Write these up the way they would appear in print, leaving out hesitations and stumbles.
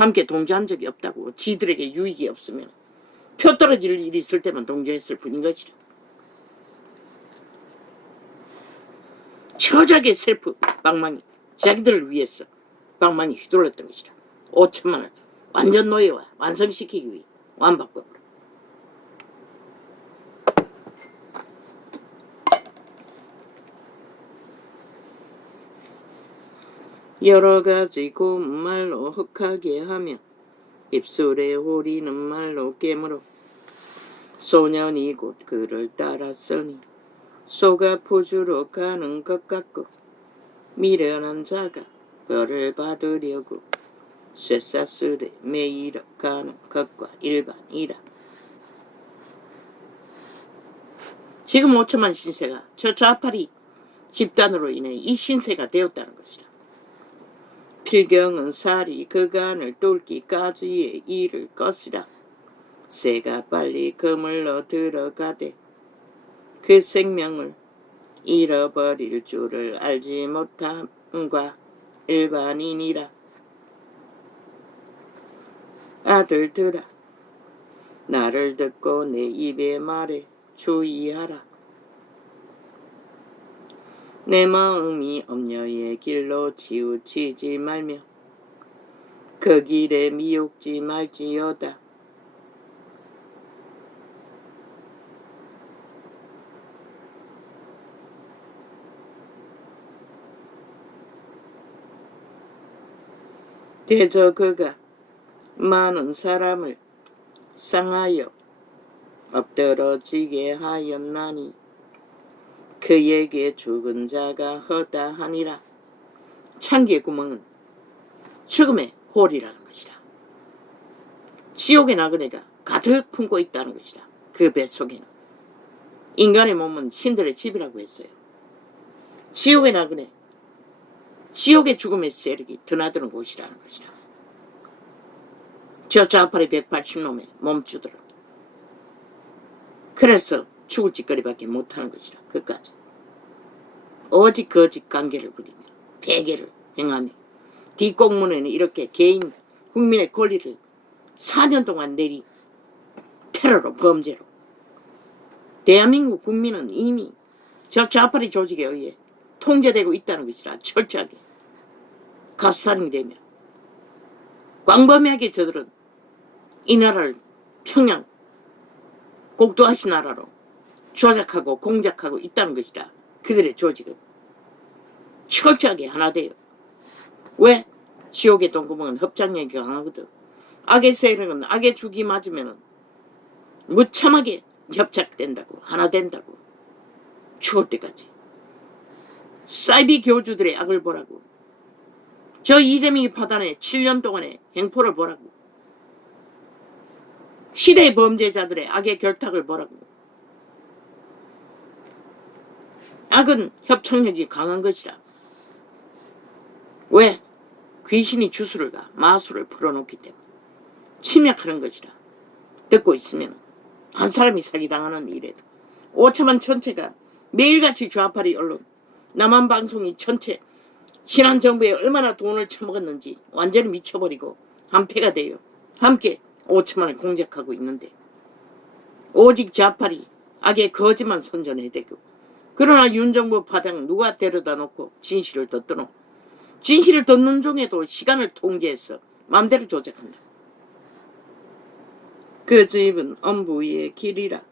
함께 동조한 적이 없다고. 지들에게 유익이 없으면 표 떨어질 일이 있을 때만 동조했을 뿐인 것이라. 처자게 셀프 방망이 자기들을 위해서 방망이 휘둘렀던 것이라. 5천만을 완전 노예와 완성시키기 위해 완박법으로. 여러가지 고운 말로 흑하게 하며 입술에 호리는 말로 깨물어 소년이 곧 그를 따랐으니 소가 포주로 가는 것 같고 미련한 자가 벌을 받으려고 쇠사슬에 매이러 가는 것과 일반이라. 지금 5천만 신세가 저 좌파리 집단으로 인해 이 신세가 되었다는 것이라. 필경은 살이 그간을 뚫기까지의 일을 것이라. 새가 빨리 그물로 들어가되 그 생명을 잃어버릴 줄을 알지 못함과 일반인이라. 아들들아, 나를 듣고 내 입의 말에 주의하라. 내 마음이 엄녀의 길로 치우치지 말며 그 길에 미혹지 말지어다. 대저 그가 많은 사람을 상하여 엎드러지게 하였나니 그에게 죽은 자가 허다하니라. 창기의 구멍은 죽음의 홀이라는 것이라. 지옥의 나그네가 가득 품고 있다는 것이라. 그 뱃속에는 인간의 몸은 신들의 집이라고 했어요. 지옥의 나그네, 지옥의 죽음의 세력이 드나드는 곳이라는 것이라. 저 좌파리 180놈의 몸주들은 그래서 죽을 짓거리밖에 못하는 것이라. 그까지 오직 거짓 관계를 부리며 배계를 행하며 뒷공문에는 이렇게 개인 국민의 권리를 4년 동안 내리 테러로 범죄로. 대한민국 국민은 이미 저 좌파리 조직에 의해 통제되고 있다는 것이라. 철저하게 가스타링이 되며 광범위하게 저들은 이 나라를 평양 꼭두아시 나라로 조작하고 공작하고 있다는 것이라. 그들의 조직은 철저하게 하나 돼요. 왜? 지옥의 동구멍은 협착력이 강하거든. 악의 세력은 악의 죽이 맞으면 무참하게 협착된다고, 하나 된다고. 죽을 때까지. 사이비 교주들의 악을 보라고. 저 이재명이 파단의 7년 동안의 행포를 보라고. 시대의 범죄자들의 악의 결탁을 보라고. 악은 협착력이 강한 것이라. 왜? 귀신이 주술을 가 마술을 풀어놓기 때문에 침략하는 것이라. 듣고 있으면 한 사람이 사기당하는 일에도 5천만 전체가 매일같이 좌파리 언론 남한방송이 전체 지난 정부에 얼마나 돈을 처먹었는지 완전히 미쳐버리고 한패가 되어 함께 5천만을 공작하고 있는데 오직 좌파리 악의 거짓만 선전해대고 그러나 윤정부 파당 누가 데려다 놓고 진실을 덧드노. 진실을 듣는 중에도 시간을 통제해서 마음대로 조작한다. 그 집은 엄부의 길이라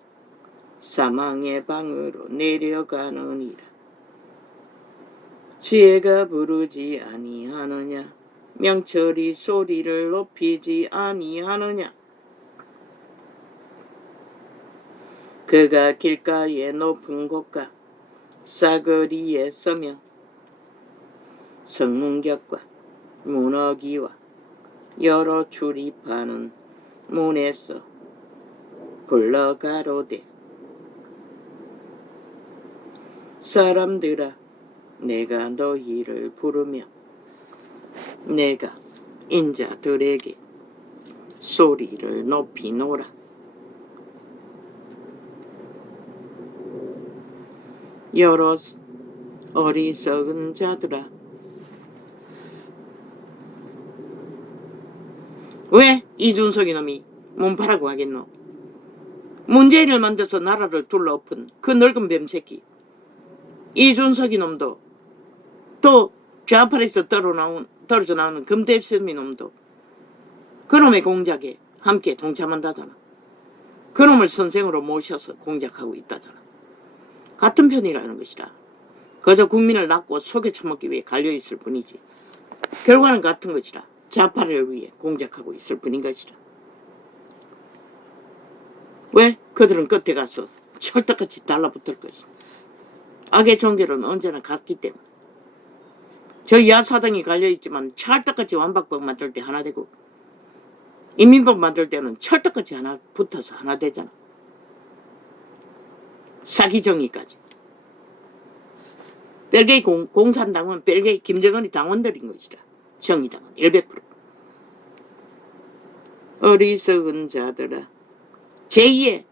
사망의 방으로 내려가느니라. 지혜가 부르지 아니하느냐. 명철이 소리를 높이지 아니하느냐. 그가 길가의 높은 곳과 싸거리에 서며 성문격과 문어기와 여러 출입하는 문에서 불러가로되 사람들아 내가 너희를 부르며 내가 인자들에게 소리를 높이노라. 여러 어리석은 자들아 왜 이준석 이놈이 몸파라고 하겠노? 문재인을 만들어서 나라를 둘러엎은 그 늙은 뱀새끼 이준석 이놈도 또 좌파에서 떨어져 나오는 금대섭 이놈도 그놈의 공작에 함께 동참한다잖아. 그놈을 선생으로 모셔서 공작하고 있다잖아. 같은 편이라는 것이다. 그저 국민을 낳고 속여 처먹기 위해 갈려있을 뿐이지. 결과는 같은 것이다. 좌파를 위해 공작하고 있을 뿐인 것이다. 왜? 그들은 끝에 가서 철떡같이 달라붙을 것이다. 악의 종결은 언제나 같기 때문에. 저 야사당이 갈려있지만 철떡같이 완박법 만들 때 하나 되고 인민법 만들 때는 철떡같이 하나 붙어서 하나 되잖아. 사기정의까지. 벨게이 공산당은 벨게이 김정은이 당원들인 것이다. 정의당은 100%. 어리석은 자들아. 제2의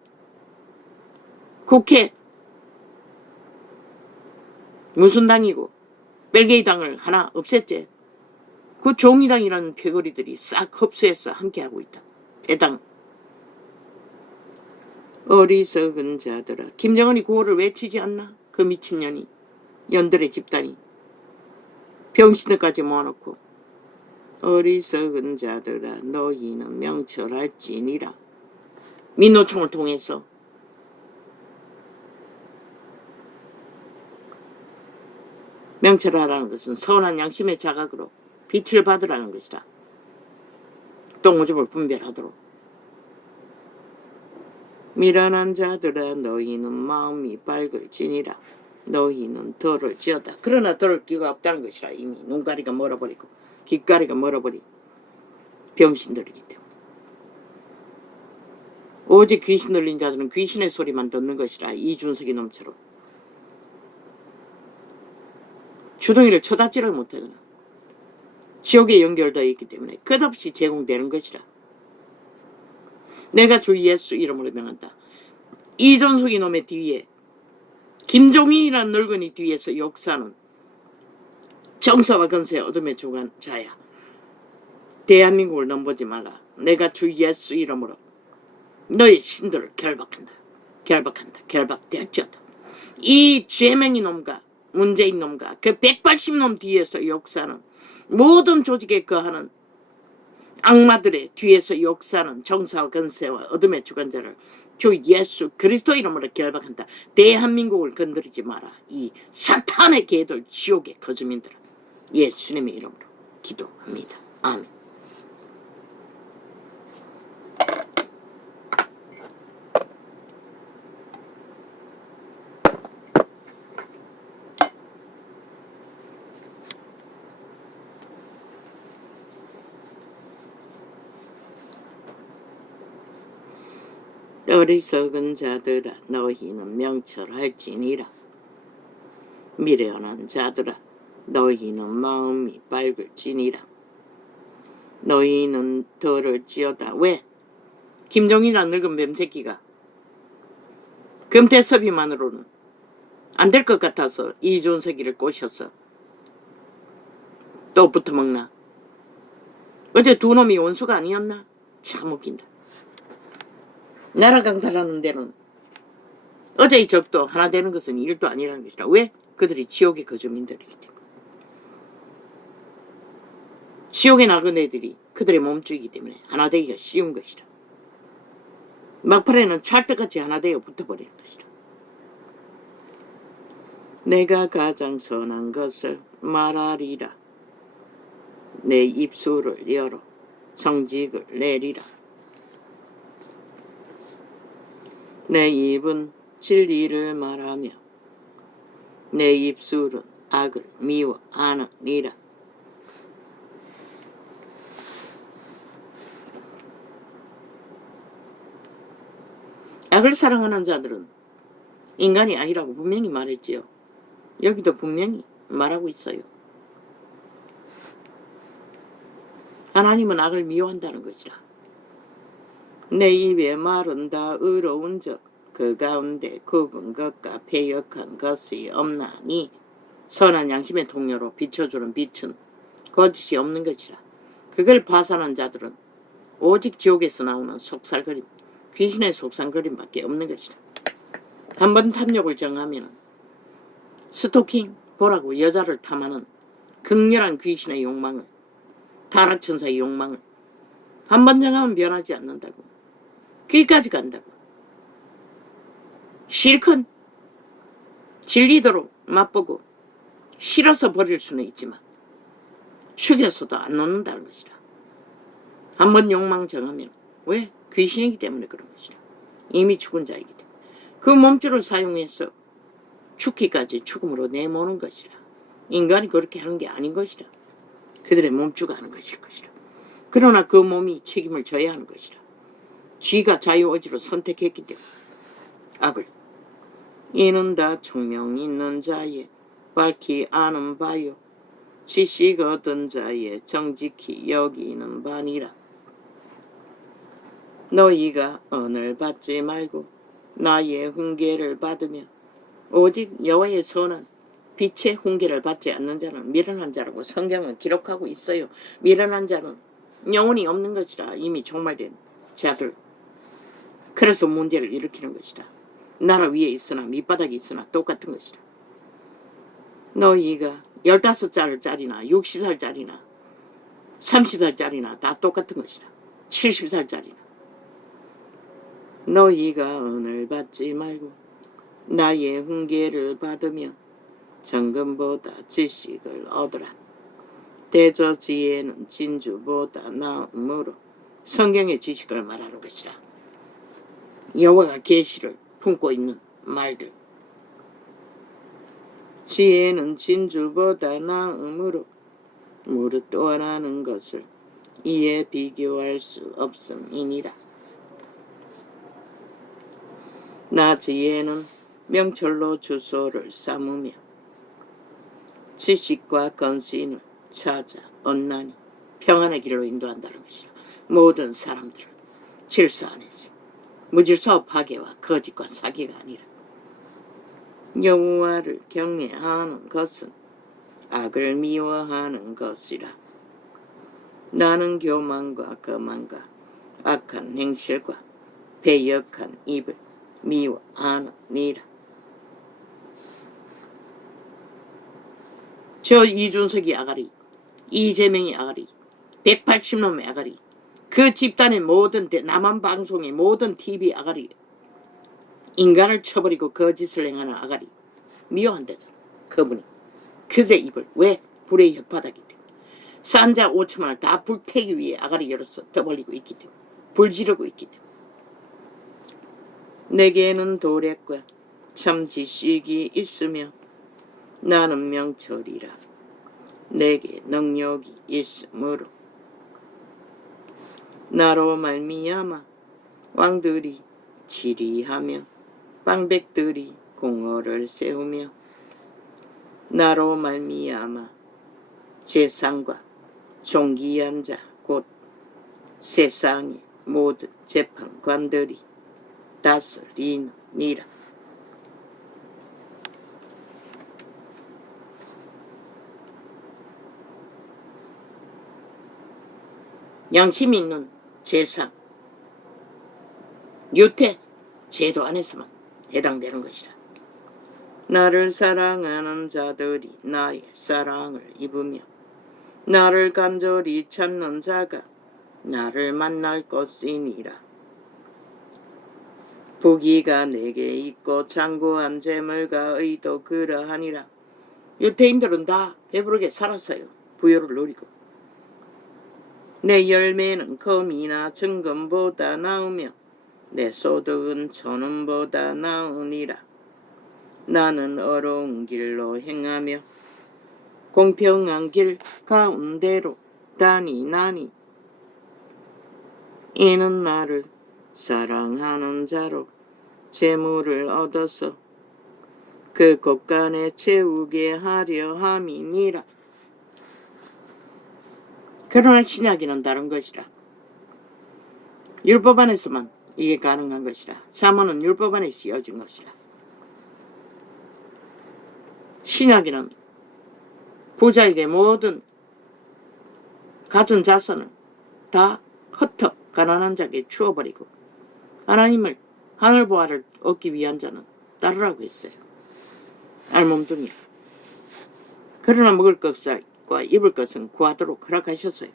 국회 무슨 당이고 벨게이 당을 하나 없앴지. 그 종이당이라는 패거리들이 싹 흡수해서 함께하고 있다. 배당. 어리석은 자들아. 김정은이 구호를 외치지 않나? 그 미친년이. 연들의 집단이. 병신들까지 모아놓고. 어리석은 자들아. 너희는 명철할지니라. 민노총을 통해서. 명철하라는 것은 선한 양심의 자각으로 빛을 받으라는 것이다. 똥오줌을 분별하도록. 미련한 자들아 너희는 마음이 밝을지니라. 너희는 덜을 지었다. 그러나 덜을 기가 없다는 것이라. 이미 눈가리가 멀어버리고 귓가리가 멀어버리고 병신들이기 때문에. 오직 귀신 들린 자들은 귀신의 소리만 듣는 것이라. 이준석이 놈처럼. 주둥이를 쳐다지를 못하잖아. 지옥에 연결되어 있기 때문에 끝없이 제공되는 것이라. 내가 주 예수 이름으로 명한다. 이준석 이놈의 뒤에 김종인이라는 늙은이 뒤에서 역사는 정사와 건세의 어둠의 주관 자야. 대한민국을 넘보지 말라. 내가 주 예수 이름으로 너의 신들을 결박한다. 결박될지어다. 이 죄맹이 놈과 문재인 놈과 그 180놈 뒤에서 역사는 모든 조직에 거하는 악마들의 뒤에서 역사는 정사와 건세와 어둠의 주관자를 주 예수 그리스도 이름으로 결박한다. 대한민국을 건드리지 마라. 이 사탄의 개들 지옥의 거주민들아. 예수님의 이름으로 기도합니다. 아멘. 어리석은 자들아 너희는 명철할지니라. 미련한 자들아 너희는 마음이 밝을지니라. 너희는 덜을지어다. 왜? 김종인이란 늙은 뱀새끼가 금태섭이만으로는 안 될 것 같아서 이준석이를 꼬셔서 또 붙어먹나? 어제 두 놈이 원수가 아니었나? 참 웃긴다. 나라 강탈하는 데는 어제의 적도 하나 되는 것은 일도 아니라는 것이라. 왜? 그들이 지옥의 거주민들이기 때문에. 지옥에 나간 애들이 그들의 몸주이기 때문에 하나 되기가 쉬운 것이라. 막판에는 찰떡같이 하나 되어 붙어버리는 것이라. 내가 가장 선한 것을 말하리라. 내 입술을 열어 성직을 내리라. 내 입은 진리를 말하며 내 입술은 악을 미워하느니라. 악을 사랑하는 자들은 인간이 아니라고 분명히 말했지요. 여기도 분명히 말하고 있어요. 하나님은 악을 미워한다는 것이라. 내 입의 말은 다 의로운 적 그 가운데 굽은 것과 패역한 것이 없나니 선한 양심의 통로로 비춰주는 빛은 거짓이 없는 것이라. 그걸 파산한 자들은 오직 지옥에서 나오는 속살거림, 귀신의 속살거림밖에 없는 것이다. 한번 탐욕을 정하면 스토킹 보라고 여자를 탐하는 극렬한 귀신의 욕망을, 타락천사의 욕망을 한번 정하면 변하지 않는다고. 귀까지 간다고. 실컷 진리도록 맛보고 싫어서 버릴 수는 있지만 죽여서도 안 놓는다는 것이다. 한번 욕망 정하면 왜? 귀신이기 때문에 그런 것이다. 이미 죽은 자이기 때문에. 그 몸줄을 사용해서 죽기까지 죽음으로 내모는 것이다. 인간이 그렇게 하는 게 아닌 것이다. 그들의 몸주가 하는 것일 것이다. 그러나 그 몸이 책임을 져야 하는 것이다. 쥐가 자유의지로 선택했기 때문에 악을. 이는 다 총명 있는 자의 밝히 아는 바요 지식 얻은 자의 정직히 여기는 바니라. 너희가 언을 받지 말고 나의 훈계를 받으며 오직 여호와의 선한 빛의 훈계를 받지 않는 자는 미련한 자라고 성경은 기록하고 있어요. 미련한 자는 영혼이 없는 것이라. 이미 종말된 자들. 그래서 문제를 일으키는 것이다. 나라 위에 있으나 밑바닥에 있으나 똑같은 것이다. 너희가 15살짜리나 60살짜리나 30살짜리나 다 똑같은 것이다. 70살짜리나. 너희가 언을 받지 말고 나의 훈계를 받으며 정금보다 지식을 얻으라. 대저지혜는 진주보다 나음으로. 성경의 지식을 말하는 것이라. 여호와가 계시를 품고 있는 말들. 지혜는 진주보다 나음으로 무릇 또하는 것을 이에 비교할 수 없음이니라. 나 지혜는 명철로 주소를 삼으며 지식과 건신을 찾아 얻나니. 평안의 길로 인도한다는 것이라. 모든 사람들을 질서 안에서 무질서와 파괴와 거짓과 사기가 아니라 여호와를 경외하는 것은 악을 미워하는 것이라. 나는 교만과 거만과 악한 행실과 배역한 입을 미워하느니라. 저 이준석이 아가리, 이재명이 아가리, 180놈의 아가리, 그 집단의 모든 남한방송의 모든 TV 아가리, 인간을 쳐버리고 거짓을 행하는 아가리 미워한다잖아. 그분이 그들의 입을. 왜? 불의 혓바닥이 때문에. 싼자 5천만을 다 불태기 위해 아가리 열어서 떠벌리고 있기 때문에. 불 지르고 있기 때문에. 내게는 도략과 참 지식이 있으며 나는 명철이라. 내게 능력이 있으므로 나로 말미암아 왕들이 지리하며 방백들이 공허를 세우며 나로 말미암아 재상과 존귀한 자 곧 세상의 모든 재판관들이 다스리느니라. 양심 있는 재상, 유태, 제도 안에서만 해당되는 것이라. 나를 사랑하는 자들이 나의 사랑을 입으며 나를 간절히 찾는 자가 나를 만날 것이니라. 부귀가 내게 있고 장구한 재물과 의도 그러하니라. 유태인들은 다 배부르게 살았어요. 부여를 누리고. 내 열매는 금이나 정금보다 나으며 내 소득은 천원보다 나으니라. 나는 어려운 길로 행하며 공평한 길 가운데로 다니나니 이는 나를 사랑하는 자로 재물을 얻어서 그 곳간에 채우게 하려 함이니라. 그러나 신약에는 다른 것이라. 율법 안에서만 이게 가능한 것이라. 잠언은 율법 안에 씌어진 것이라. 신약에는 부자에게 모든 가진 자산을 다 가난한 자에게 주어버리고 하나님을 하늘 보화를 얻기 위한 자는 따르라고 했어요. 알몸뚱이라. 그러나 먹을 것과 입을 것은 구하도록 허락하셨어요.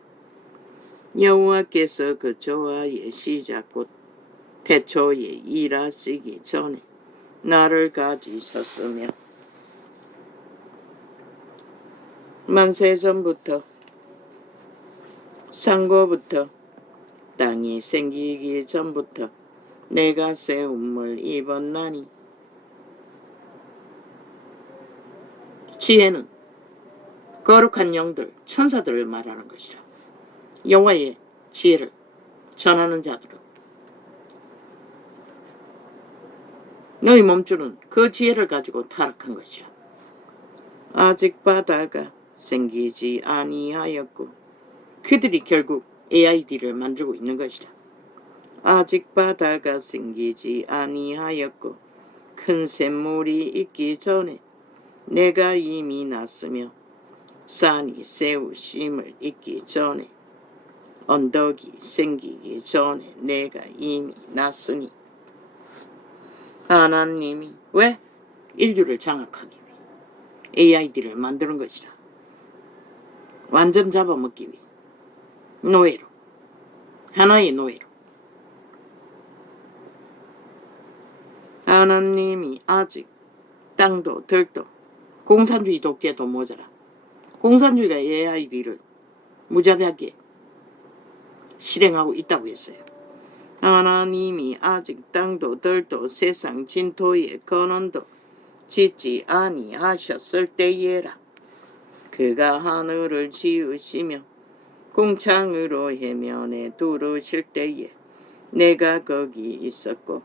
여호와께서 그 저와의 시작 곧 태초에 일하시기 전에 나를 가지셨으며 만세전부터 상고부터 땅이 생기기 전부터 내가 세움을 입었나니. 지혜는 거룩한 영들, 천사들을 말하는 것이라. 여호와의 지혜를 전하는 자들은 너희 몸주는 그 지혜를 가지고 타락한 것이라. 아직 바다가 생기지 아니하였고 그들이 결국 AID를 만들고 있는 것이라. 아직 바다가 생기지 아니하였고 큰 샘물이 있기 전에 내가 이미 났으며 산이 세우심을 있기 전에 언덕이 생기기 전에 내가 이미 났으니. 하나님이 왜? 인류를 장악하기 위해 AID를 만드는 것이라. 완전 잡아먹기 위해. 노예로. 하나의 노예로. 하나님이 아직 땅도 들도 공산주의 독재도 모자라. 공산주의가 AID를 무자비하게 실행하고 있다고 했어요. 하나님이 아직 땅도 들도 세상 진토의 근원도 짓지 아니하셨을 때에라. 그가 하늘을 지으시며 궁창으로 해면에 두르실 때에 내가 거기 있었고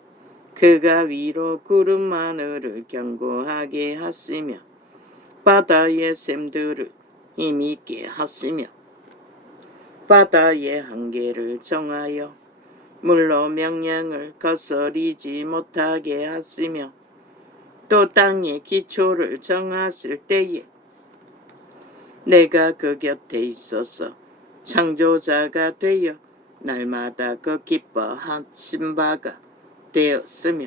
그가 위로 구름 하늘을 견고하게 하시며 바다의 샘들을 힘있게 하시며 바다의 한계를 정하여 물로 명령을 거스리지 못하게 하시며 또 땅의 기초를 정하실 때에 내가 그 곁에 있어서 창조자가 되어 날마다 그 기뻐하신 바가 되었으며.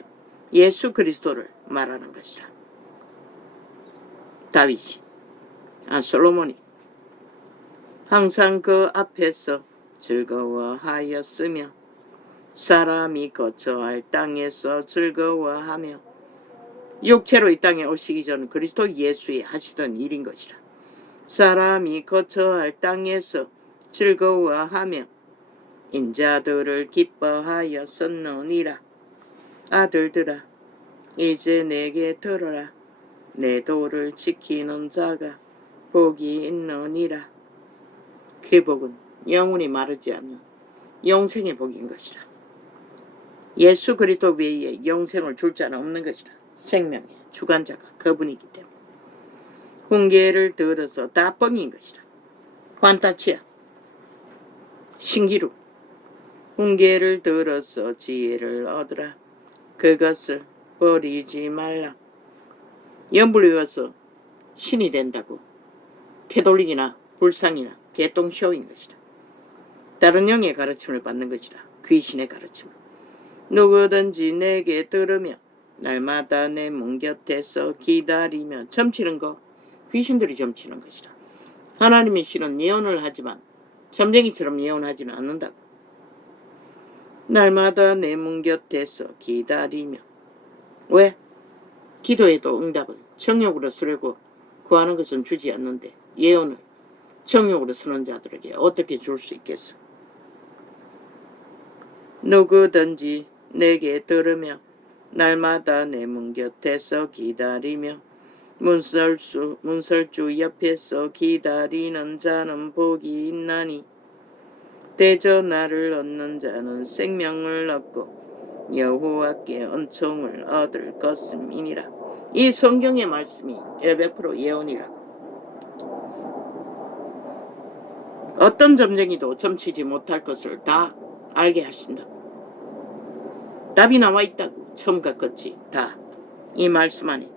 예수 그리스도를 말하는 것이라. 다윗이 솔로몬이 항상 그 앞에서 즐거워하였으며 사람이 거처할 땅에서 즐거워하며 육체로 이 땅에 오시기 전 그리스도 예수의 하시던 일인 것이라. 사람이 거처할 땅에서 즐거워하며 인자들을 기뻐하였었느니라. 아들들아 이제 내게 들어라. 내 도를 지키는 자가 복이 있느니라. 그 복은 영원히 마르지 않는 영생의 복인 것이라. 예수 그리스도 외에 영생을 줄 자는 없는 것이라. 생명의 주관자가 그분이기 때문에. 훈계를 들어서 다 뻥인 것이라. 환타치야. 신기루. 훈계를 들어서 지혜를 얻으라. 그것을 버리지 말라. 연불리어서 신이 된다고 캐톨릭이나 불상이나 개똥쇼인 것이라. 다른 영의 가르침을 받는 것이라. 귀신의 가르침을. 누구든지 내게 들으며 날마다 내 문 곁에서 기다리며 점치는 거 귀신들이 점치는 것이라. 하나님의 신은 예언을 하지만 점쟁이처럼 예언하지는 않는다고. 날마다 내 문 곁에서 기다리며. 왜? 기도해도 응답을 정욕으로 쓰려고 구하는 것은 주지 않는데 예언을 정욕으로 쓰는 자들에게 어떻게 줄 수 있겠어? 누구든지 내게 들으며 날마다 내 문 곁에서 기다리며 문설주 옆에서 기다리는 자는 복이 있나니. 대저 나를 얻는 자는 생명을 얻고 여호와께 은총을 얻을 것임이니라. 이 성경의 말씀이 100% 예언이라고. 어떤 점쟁이도 점치지 못할 것을 다 알게 하신다고. 답이 나와 있다고. 처음과 끝이 다 이 말씀 안에.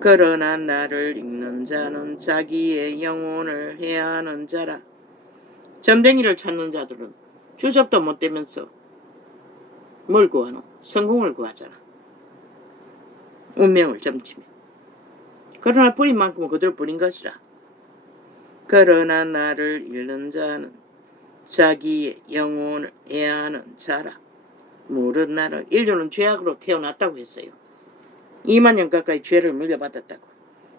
그러나 나를 읽는 자는 자기의 영혼을 해하는 자라. 점쟁이를 찾는 자들은 주접도 못 되면서 뭘 구하노? 성공을 구하잖아. 운명을 점치며. 그러나 뿌린 만큼은 그대로 뿌린 것이라. 그러나 나를 잃는 자는 자기의 영혼을 애하는 자라. 무릇 나를. 인류는 죄악으로 태어났다고 했어요. 2만 년 가까이 죄를 물려받았다고.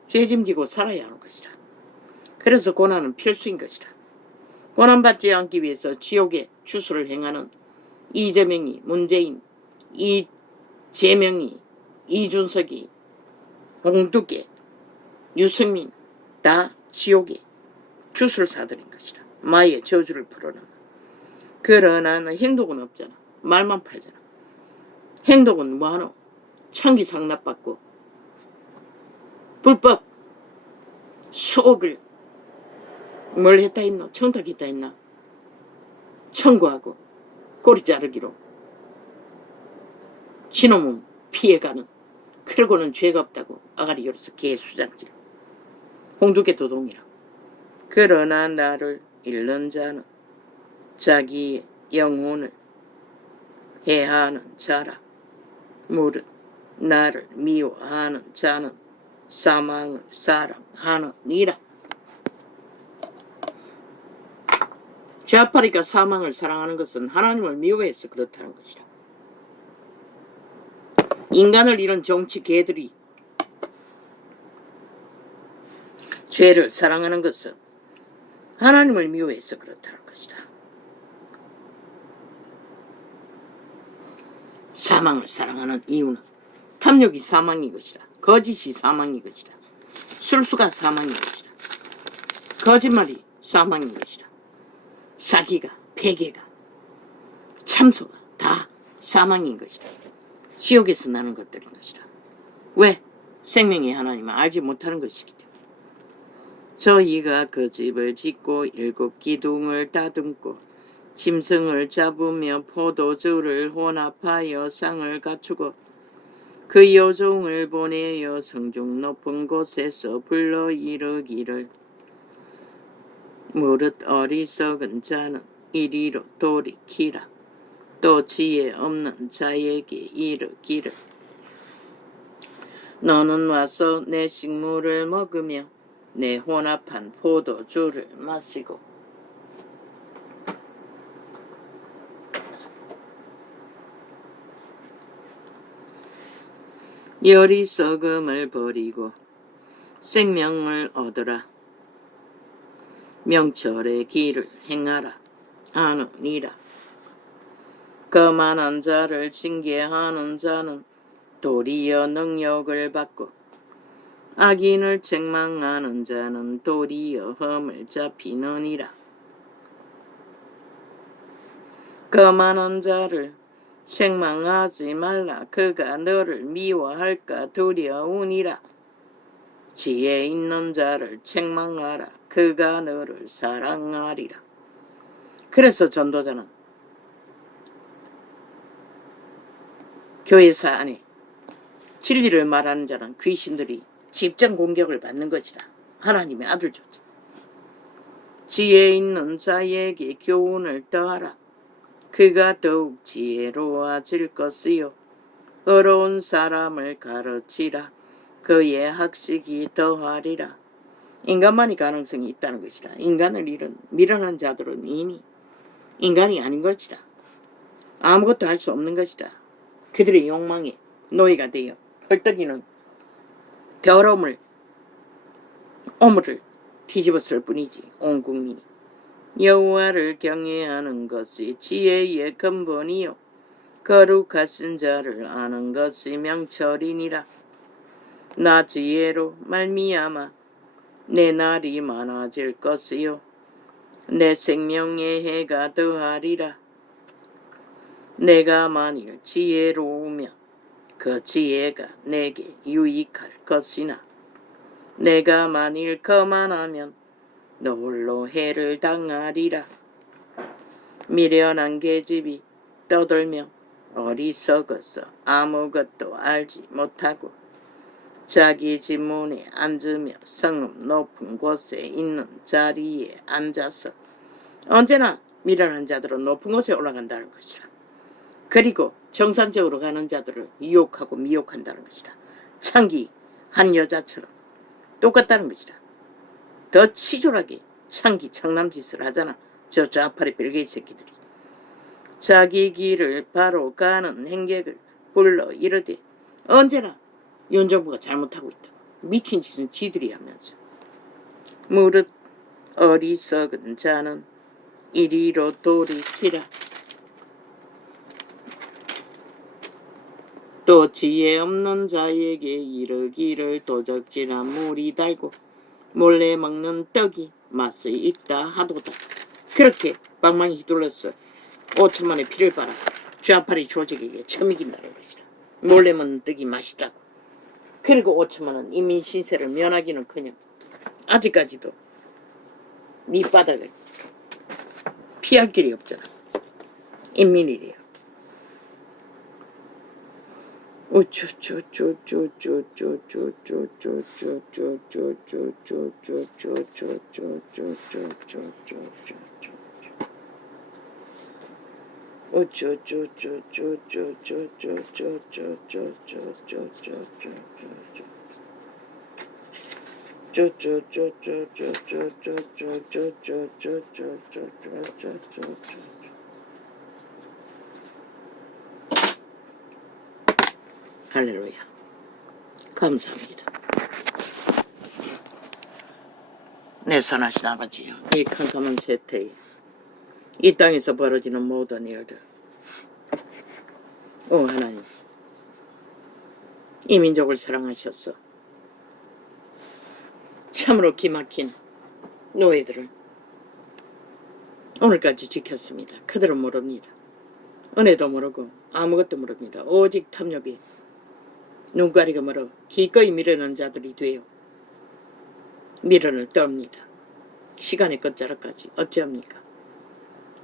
죄짐지고 살아야 하는 것이라. 그래서 고난은 필수인 것이라. 고난받지 않기 위해서 지옥의 추수를 행하는 이재명이, 문재인, 이재명이, 이준석이, 홍두깨, 유승민 다 지옥의 주술 사들인 것이라. 마의 저주를 풀어놓는. 그러나 행동은 없잖아. 말만 팔잖아. 행동은 뭐하노? 천기상납받고 불법 수억을 뭘 했다 했노? 청탁했다 했나? 청구하고 꼬리 자르기로 지놈은 피해가는. 그러고는 죄가 없다고 아가리 열어서 개수작질. 홍두깨 도동이라. 그러나 나를 잃는 자는 자기의 영혼을 해하는 자라. 무릇 나를 미워하는 자는 사망을 사랑하느니라. 좌파리가 사망을 사랑하는 것은 하나님을 미워해서 그렇다는 것이라. 인간을 잃은 정치 개들이 죄를 사랑하는 것은 하나님을 미워해서 그렇다는 것이다. 사망을 사랑하는 이유는 탐욕이 사망인 것이다. 거짓이 사망인 것이다. 술수가 사망인 것이다. 거짓말이 사망인 것이다. 사기가, 패계가, 참소가 다 사망인 것이다. 지옥에서 나는 것들인 것이다. 왜? 생명의 하나님을 알지 못하는 것이기 때문에. 저희가 그 집을 짓고 7 기둥을 다듬고 짐승을 잡으며 포도주를 혼합하여 상을 갖추고 그 여종을 보내어 성중 높은 곳에서 불러 이르기를 무릇 어리석은 자는 이리로 돌이키라. 또 지혜 없는 자에게 이르기를 너는 와서 내 식물을 먹으며 내 혼합한 포도주를 마시고 어리석음을 버리고 생명을 얻으라. 명철의 길을 행하라 하느니라. 거만한 자를 징계하는 자는 도리어 능력을 받고 악인을 책망하는 자는 도리어 험을 잡히느니라. 거만한 자를 책망하지 말라. 그가 너를 미워할까 두려우니라. 지혜 있는 자를 책망하라. 그가 너를 사랑하리라. 그래서 전도자는 교회사 안에 진리를 말하는 자는 귀신들이 집단 공격을 받는 것이다. 하나님의 아들조차. 지혜 있는 자에게 교훈을 더하라. 그가 더욱 지혜로워질 것이요 어려운 사람을 가르치라. 그의 학식이 더하리라. 인간만이 가능성이 있다는 것이라. 인간을 잃은 미련한 자들은 이미 인간이 아닌 것이다. 아무것도 할 수 없는 것이다. 그들의 욕망에 노예가 되어 헐떡이는 더러움을 오물을 뒤집었을 뿐이지. 온 국민이 여호와를 경외하는 것이 지혜의 근본이요 거룩하신 자를 아는 것이 명철이니라. 나 지혜로 말미암아 내 날이 많아질 것이요 내 생명의 해가 더하리라. 내가 만일 지혜로우면 그 지혜가 내게 유익할 것이나 내가 만일 거만하면 너 홀로 해를 당하리라. 미련한 계집이 떠들며 어리석어서 아무것도 알지 못하고 자기 집 문에 앉으며 성읍 높은 곳에 있는 자리에 앉아서 언제나 미련한 자들은 높은 곳에 올라간다는 것이라. 그리고 정상적으로 가는 자들을 유혹하고 미혹한다는 것이라. 창기 한 여자처럼 똑같다는 것이라. 더 치졸하게 창기 창남짓을 하잖아. 저 좌파리 벨게이 새끼들이. 자기 길을 바로 가는 행객을 불러 이르되 언제나 윤 정부가 잘못하고 있다고. 미친 짓은 지들이 하면서. 무릇 어리석은 자는 이리로 돌이키라. 또 지혜 없는 자에게 이르기를 도적질한 물이 달고 몰래 먹는 떡이 맛이 있다 하도다. 그렇게 방망이 휘둘러서 5천만의 피를 빨아 좌파리 조직에게 처먹인다는 것이다. 몰래 먹는 떡이 맛있다고. 그리고 5천만은 인민 신세를 면하기는커녕 아직까지도 밑바닥을 피할 길이 없잖아. 인민이래요. 할렐루야. 감사합니다. 내 선하신 아버지요, 이 캄캄한 세태에 이 땅에서 벌어지는 모든 일들, 오 하나님, 이 민족을 사랑하셔서 참으로 기막힌 노예들을 오늘까지 지켰습니다. 그들은 모릅니다. 은혜도 모르고 아무것도 모릅니다. 오직 탐욕에 눈가리가 멀어 기꺼이 미련한 자들이 되어 미련을 떨입니다. 시간의 끝자락까지 어찌합니까?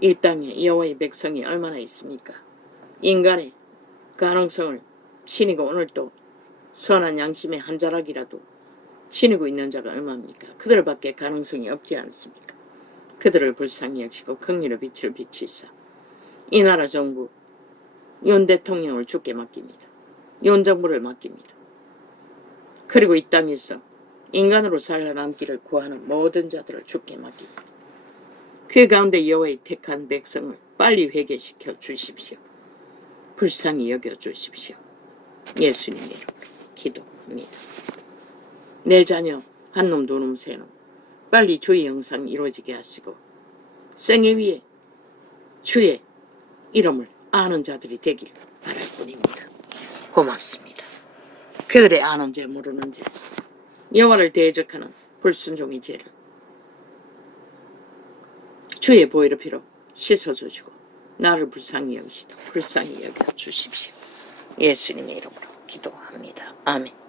이 땅에 여호와의 백성이 얼마나 있습니까? 인간의 가능성을 지니고 오늘도 선한 양심의 한 자락이라도 지니고 있는 자가 얼마입니까? 그들밖에 가능성이 없지 않습니까? 그들을 불쌍히 여기시고 긍휼의 빛을 비치사 이 나라 정부 윤 대통령을 주께 맡깁니다. 윤 정부를 맡깁니다. 그리고 이 땅에서 인간으로 살아남기를 구하는 모든 자들을 주께 맡깁니다. 그 가운데 여호와의 택한 백성을 빨리 회개시켜 주십시오. 불쌍히 여겨 주십시오. 예수님의 이름으로 기도합니다. 내 자녀 한 놈 두 놈 세 놈 빨리 주의 영상이 이루어지게 하시고 생애 위에 주의 이름을 아는 자들이 되길 바랄 뿐입니다. 고맙습니다. 그들의 아는 죄 모르는 죄, 여호와를 대적하는 불순종의 죄를 주의 보혈의 피로 씻어주시고 나를 불쌍히 여기시다 불쌍히 여겨 주십시오. 예수님의 이름으로 기도합니다. 아멘.